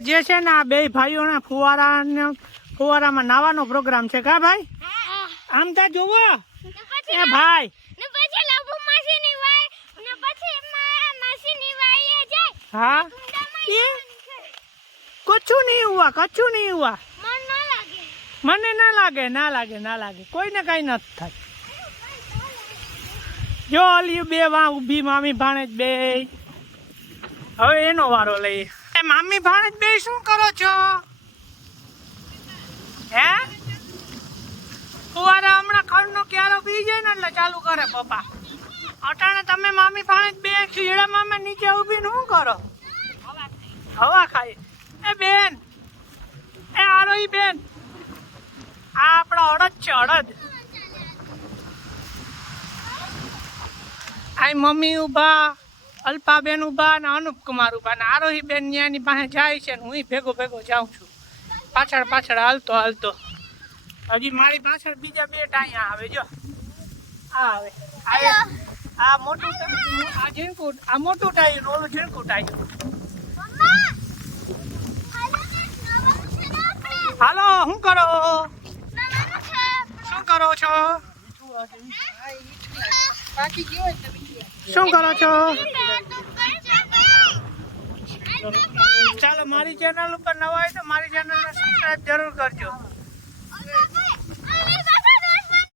જે છે ને આ બે ભાઈઓના ફુવારા ફુવારામાં નાવાનો પ્રોગ્રામ છે કા ભાઈ? આમ તા જોવો. એ ભાઈ. હા. કચ્છું નહીં હુआ કચ્છું નહીં હુआ મન ન લાગે. ના લાગે ના લાગે કોઈને કઈ નથી થાય. જો અલી બે વા ઊભી મામી ભાણેજ બે. હવે એનો વારો લઈએ. એ મામી ભાણેજ બે શું કરો છો? હે? કુવારે હમણાં ખડનો ક્યારો જાય ને એટલે ચાલુ કરે પપ્પા. અટાણે તમે મામી ભાણેજ બે ખીડા મામે નીચે ઊભી શું કરો? હવા ખાઈ એ બેન, એ આરોહી બેન. આ આપણો અડદ છે, અડદ. આ મમ્મી ઊભા અલ્પાબેન ઊભા ને અનુપ કુમાર ઊભા ને આરોહી બેન ન્યાની પાસે જાય છે ને હું ભેગો ભેગો જાઉં છું. પાછળ પાછળ હાલતો હાલતો. હજી મારી પાછળ બીજા બે ટાયા આવે જો. આ આવે. આ આ મોટું આ ઝીણકું આ મોટું ટાયું ઓલું ઝીણકું ટાયું હાલો શું કરો? શું કરો છો? શું કરો છો? ચાલો મારી ચેનલ ઉપર નવા હોય તો મારી ચેનલને સબસ્ક્રાઈબ જરૂર કરજો.